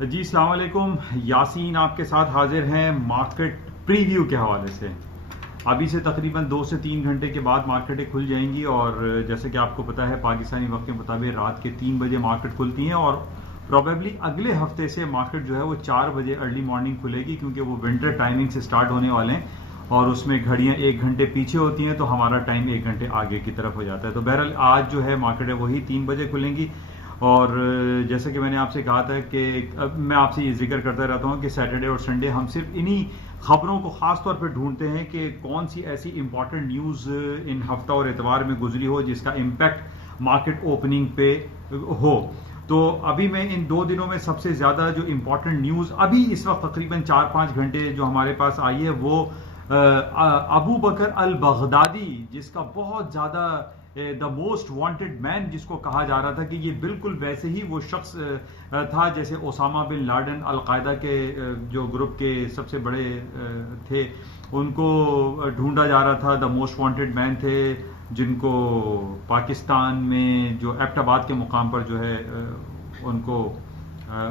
جی السلام علیکم، یاسین آپ کے ساتھ حاضر ہیں مارکیٹ پریویو کے حوالے سے۔ ابھی سے تقریباً 2 سے 3 گھنٹے کے بعد مارکیٹیں کھل جائیں گی، اور جیسے کہ آپ کو پتا ہے پاکستانی وقت کے مطابق رات کے 3 بجے مارکیٹ کھلتی ہیں، اور پروبیبلی اگلے ہفتے سے مارکیٹ جو ہے وہ 4 بجے ارلی مارننگ کھلے گی، کیونکہ وہ ونٹر ٹائمنگ سے سٹارٹ ہونے والے ہیں اور اس میں گھڑیاں 1 گھنٹے پیچھے ہوتی ہیں، تو ہمارا ٹائم 1 گھنٹے آگے کی طرف ہو جاتا ہے۔ تو بہرحال آج جو ہے مارکیٹیں وہی 3 بجے کھلیں گی، اور جیسے کہ میں نے آپ سے کہا تھا کہ میں آپ سے یہ ذکر کرتا رہتا ہوں کہ سیٹرڈے اور سنڈے ہم صرف انہی خبروں کو خاص طور پہ ڈھونڈتے ہیں کہ کون سی ایسی امپورٹنٹ نیوز ان ہفتہ اور اتوار میں گزری ہو جس کا امپیکٹ مارکیٹ اوپننگ پہ ہو۔ تو ابھی میں ان 2 دنوں میں سب سے زیادہ جو امپورٹنٹ نیوز ابھی اس وقت تقریباً 4-5 گھنٹے جو ہمارے پاس آئی ہے وہ ابو بکر البغدادی، جس کا بہت زیادہ دا موسٹ وانٹڈ مین جس کو کہا جا رہا تھا کہ یہ بالکل ویسے ہی وہ شخص تھا جیسے اسامہ بن لادن القاعدہ کے جو گروپ کے سب سے بڑے تھے، ان کو ڈھونڈا جا رہا تھا، دا موسٹ وانٹڈ مین تھے جن کو پاکستان میں جو ایبٹ آباد کے مقام پر جو ہے ان کو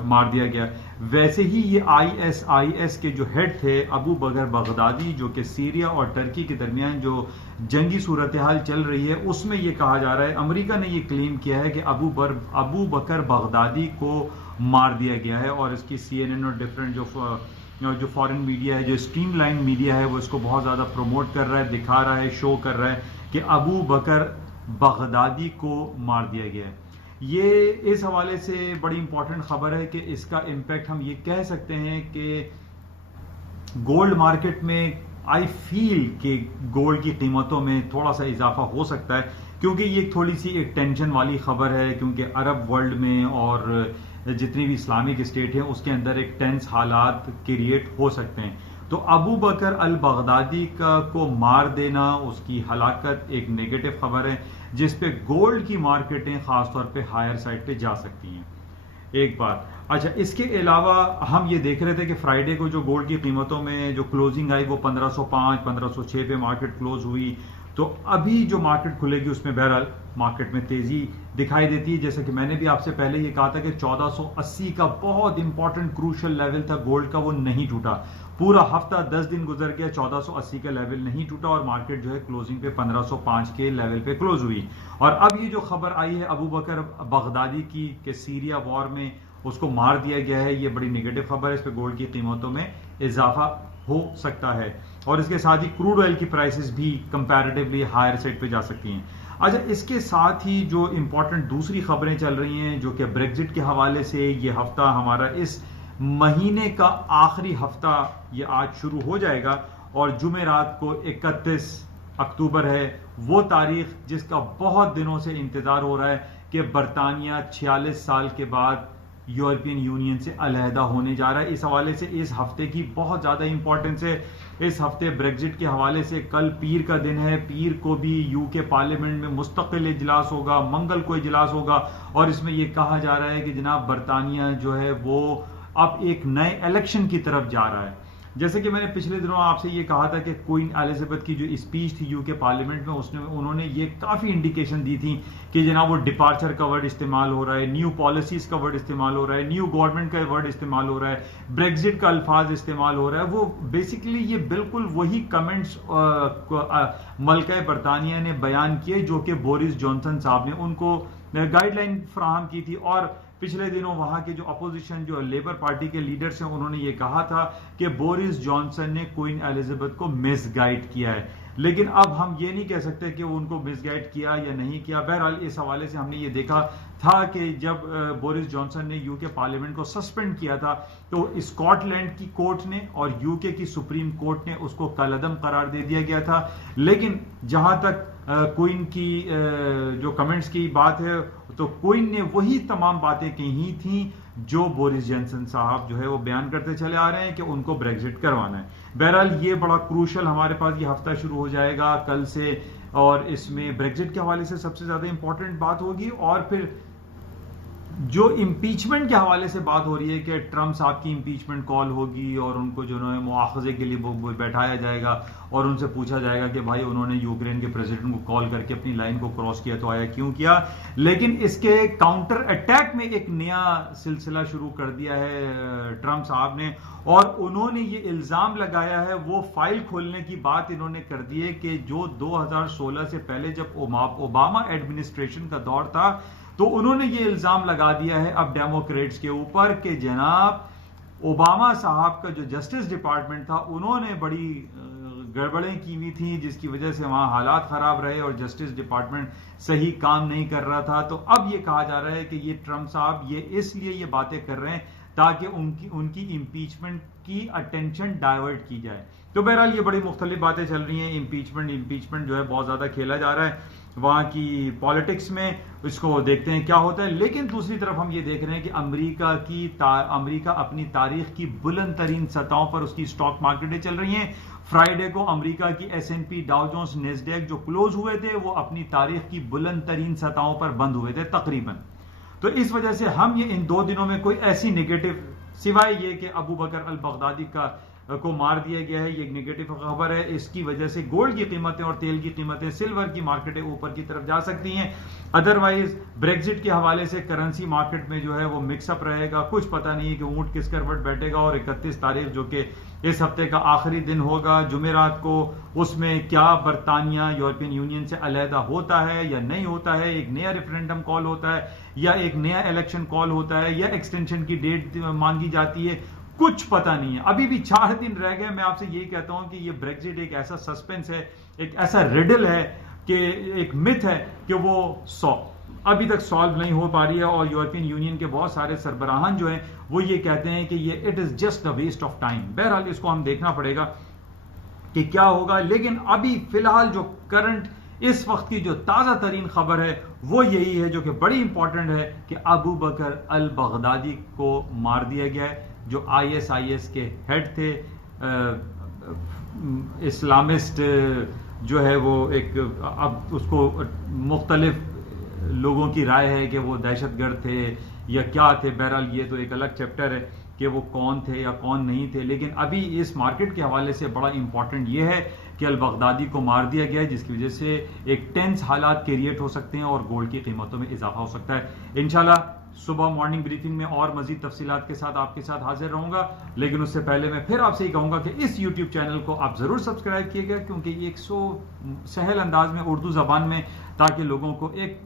مار دیا گیا۔ ویسے ہی یہ آئی ایس کے جو ہیڈ تھے ابو بکر بغدادی، جو کہ سیریا اور ترکی کے درمیان جو جنگی صورتحال چل رہی ہے اس میں یہ کہا جا رہا ہے، امریکہ نے یہ کلیم کیا ہے کہ ابو بکر بغدادی کو مار دیا گیا ہے، اور اس کی CNN اور ڈفرینٹ جو فارن میڈیا ہے، جو اسٹریم لائن میڈیا ہے، وہ اس کو بہت زیادہ پروموٹ کر رہا ہے، دکھا رہا ہے، شو کر رہا ہے کہ ابو بکر بغدادی کو مار دیا گیا ہے۔ یہ اس حوالے سے بڑی امپورٹنٹ خبر ہے کہ اس کا امپیکٹ ہم یہ کہہ سکتے ہیں کہ گولڈ مارکیٹ میں آئی فیل کہ گولڈ کی قیمتوں میں تھوڑا سا اضافہ ہو سکتا ہے، کیونکہ یہ تھوڑی سی ایک ٹینشن والی خبر ہے، کیونکہ عرب ورلڈ میں اور جتنی بھی اسلامک اسٹیٹ ہیں اس کے اندر ایک ٹینس حالات کریٹ ہو سکتے ہیں۔ تو ابو بکر البغدادی کو مار دینا، اس کی ہلاکت ایک نیگیٹو خبر ہے جس پہ گولڈ کی مارکیٹیں خاص طور پہ ہائر سائڈ پہ جا سکتی ہیں۔ ایک بات اچھا، اس کے علاوہ ہم یہ دیکھ رہے تھے کہ فرائیڈے کو جو گولڈ کی قیمتوں میں جو کلوزنگ آئی وہ 1505 1506 پہ مارکیٹ کلوز ہوئی، تو ابھی جو مارکیٹ کھلے گی اس میں بہرحال مارکیٹ میں تیزی دکھائی دیتی ہے، جیسے کہ میں نے بھی آپ سے پہلے یہ کہا تھا کہ 1480 کا بہت امپورٹنٹ کروشل لیول تھا گولڈ کا، وہ نہیں ٹوٹا، پورا ہفتہ 10 دن گزر گیا، 1480 کا لیول نہیں ٹوٹا، اور مارکیٹ جو ہے کلوزنگ پہ 1505 کے لیول پہ کلوز ہوئی۔ اور اب یہ جو خبر آئی ہے ابو بکر بغدادی کی کہ سیریا وار میں اس کو مار دیا گیا ہے، یہ بڑی نیگیٹو خبر ہے، اس پہ گولڈ کی قیمتوں میں اضافہ ہو سکتا ہے، اور اس کے ساتھ ہی کروڈ آئل کی پرائسز بھی کمپیریٹیولی ہائر سائڈ پہ جا سکتی ہیں۔ اچھا، اس کے ساتھ ہی جو امپورٹنٹ دوسری خبریں چل رہی ہیں جو کہ بریگزٹ کے حوالے سے، یہ ہفتہ ہمارا اس مہینے کا آخری ہفتہ یہ آج شروع ہو جائے گا، اور جمعرات کو 31 اکتوبر ہے وہ تاریخ جس کا بہت دنوں سے انتظار ہو رہا ہے کہ برطانیہ 46 سال کے بعد یورپین یونین سے علیحدہ ہونے جا رہا ہے۔ اس حوالے سے اس ہفتے کی بہت زیادہ امپورٹنس ہے۔ اس ہفتے بریگزٹ کے حوالے سے کل پیر کا دن ہے، پیر کو بھی یو کے پارلیمنٹ میں مستقل اجلاس ہوگا، منگل کو اجلاس ہوگا، اور اس میں یہ کہا جا رہا ہے کہ جناب برطانیہ جو ہے وہ اب ایک نئے الیکشن کی طرف جا رہا ہے۔ جیسے کہ میں نے پچھلے دنوں آپ سے یہ کہا تھا کہ کوئین ایلزابتھ کی جو اسپیچ تھی یو کے پارلیمنٹ میں انہوں نے یہ کافی انڈیکیشن دی تھی کہ جناب وہ ڈپارچر کا ورڈ استعمال ہو رہا ہے، نیو پالیسیز کا ورڈ استعمال ہو رہا ہے، نیو گورنمنٹ کا ورڈ استعمال ہو رہا ہے، بریگزٹ کا الفاظ استعمال ہو رہا ہے۔ وہ بیسیکلی یہ بالکل وہی کمنٹس ملکہ برطانیہ نے بیان کیے جو کہ بورس جانسن صاحب نے ان کو گائیڈ لائن فراہم کی تھی، اور پچھلے دنوں وہاں کے جو اپوزیشن جو لیبر پارٹی کے لیڈرز ہیں انہوں نے یہ کہا تھا کہ بورس جانسن نے کوئین ایلزابتھ کو مس گائیڈ کیا ہے، لیکن اب ہم یہ نہیں کہہ سکتے کہ وہ ان کو مس گائیڈ کیا یا نہیں کیا۔ بہرحال اس حوالے سے ہم نے یہ دیکھا تھا کہ جب بورس جانسن نے یو کے پارلیمنٹ کو سسپینڈ کیا تھا تو اسکاٹ لینڈ کی کورٹ نے اور یو کے کی سپریم کورٹ نے اس کو کالعدم قرار دے دیا گیا تھا، لیکن جہاں تک کوئن کی جو کمنٹس کی بات ہے تو کوئن نے وہی تمام باتیں کہی تھیں جو بورس جانسن صاحب جو ہے وہ بیان کرتے چلے آ رہے ہیں کہ ان کو بریگزٹ کروانا ہے۔ بہرحال یہ بڑا کروشل ہمارے پاس یہ ہفتہ شروع ہو جائے گا کل سے، اور اس میں بریگزٹ کے حوالے سے سب سے زیادہ امپورٹنٹ بات ہوگی، اور پھر جو امپیچمنٹ کے حوالے سے بات ہو رہی ہے کہ ٹرمپ صاحب کی امپیچمنٹ کال ہوگی اور ان کو جو ہے مواخذے کے لیے بیٹھایا جائے گا اور ان سے پوچھا جائے گا کہ بھائی انہوں نے یوکرین کے پریزیڈنٹ کو کال کر کے اپنی لائن کو کراس کیا تو آیا کیوں کیا. لیکن اس کے کاؤنٹر اٹیک میں ایک نیا سلسلہ شروع کر دیا ہے ٹرمپ صاحب نے, اور انہوں نے یہ الزام لگایا ہے, وہ فائل کھولنے کی بات انہوں نے کر دی ہے کہ جو 2016 سے پہلے جب اوباما ایڈمنسٹریشن کا دور تھا تو انہوں نے یہ الزام لگا دیا ہے اب ڈیموکریٹس کے اوپر کہ جناب اوباما صاحب کا جو جسٹس ڈپارٹمنٹ تھا انہوں نے بڑی گڑبڑیں کی ہوئی تھیں جس کی وجہ سے وہاں حالات خراب رہے اور جسٹس ڈپارٹمنٹ صحیح کام نہیں کر رہا تھا. تو اب یہ کہا جا رہا ہے کہ یہ ٹرمپ صاحب یہ اس لیے یہ باتیں کر رہے ہیں تاکہ ان کی امپیچمنٹ کی اٹینشن ڈائیورٹ کی جائے. تو بہرحال یہ بڑی مختلف باتیں چل رہی ہیں. امپیچمنٹ جو ہے بہت زیادہ کھیلا جا رہا ہے وہاں کی پالیٹکس میں, اس کو دیکھتے ہیں کیا ہوتا ہے. لیکن دوسری طرف ہم یہ دیکھ رہے ہیں کہ امریکہ اپنی تاریخ کی بلند ترین سطحوں پر اس کی سٹاک مارکیٹیں چل رہی ہیں. فرائیڈے کو امریکہ کی S&P ڈاؤ جونز نیسڈیک جو کلوز ہوئے تھے وہ اپنی تاریخ کی بلند ترین سطحوں پر بند ہوئے تھے تقریباً. تو اس وجہ سے ہم یہ ان 2 دنوں میں کوئی ایسی نیگیٹو, سوائے یہ کہ ابو بکر البغدادی کو مار دیا گیا ہے, یہ ایک نیگیٹو خبر ہے. اس کی وجہ سے گولڈ کی قیمتیں اور تیل کی قیمتیں, سلور کی مارکیٹیں اوپر کی طرف جا سکتی ہیں. ادروائز بریگزٹ کے حوالے سے کرنسی مارکیٹ میں جو ہے وہ مکس اپ رہے گا. کچھ پتہ نہیں ہے کہ اونٹ کس کروٹ بیٹھے گا. اور 31 تاریخ جو کہ اس ہفتے کا آخری دن ہوگا جمعرات کو, اس میں کیا برطانیہ یورپین یونین سے علیحدہ ہوتا ہے یا نہیں ہوتا ہے, ایک نیا ریفرینڈم کال ہوتا ہے یا ایک نیا الیکشن کال ہوتا ہے یا ایکسٹینشن کی ڈیٹ مانگی جاتی ہے, کچھ پتہ نہیں ہے. ابھی بھی 4 دن رہ گئے. میں آپ سے یہی کہتا ہوں کہ یہ بریگزٹ ایک ایسا سسپینس ہے, ایک ایسا ریڈل ہے کہ ایک متھ ہے کہ وہ ابھی تک سالو نہیں ہو پا رہی ہے. اور یورپین یونین کے بہت سارے سربراہان جو ہیں وہ یہ کہتے ہیں کہ یہ it is just a waste of time. بہرحال اس کو ہم دیکھنا پڑے گا کہ کیا ہوگا. لیکن ابھی فی الحال جو کرنٹ اس وقت کی جو تازہ ترین خبر ہے وہ یہی ہے جو کہ بڑی امپورٹنٹ ہے کہ ابو بکر البغدادی کو مار دیا گیا ہے, جو ISIS کے ہیڈ تھے. اسلامسٹ جو ہے وہ ایک, اب اس کو مختلف لوگوں کی رائے ہے کہ وہ دہشت گرد تھے یا کیا تھے. بہرحال یہ تو ایک الگ چیپٹر ہے کہ وہ کون تھے یا کون نہیں تھے. لیکن ابھی اس مارکیٹ کے حوالے سے بڑا امپورٹنٹ یہ ہے کہ البغدادی کو مار دیا گیا ہے, جس کی وجہ سے ایک ٹینس حالات کریٹ ہو سکتے ہیں اور گولڈ کی قیمتوں میں اضافہ ہو سکتا ہے. انشاءاللہ صبح مارننگ بریفنگ میں اور مزید تفصیلات کے ساتھ آپ کے ساتھ حاضر رہوں گا. لیکن اس سے پہلے میں پھر آپ سے ہی کہوں گا کہ اس یوٹیوب چینل کو آپ ضرور سبسکرائب کیے گا, کیونکہ یہ ایک سہل انداز میں اردو زبان میں, تاکہ لوگوں کو ایک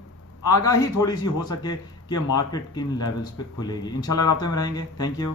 آگاہی تھوڑی سی ہو سکے کہ مارکیٹ کن لیولز پہ کھلے گی. انشاءاللہ رابطے میں رہیں گے. Thank you.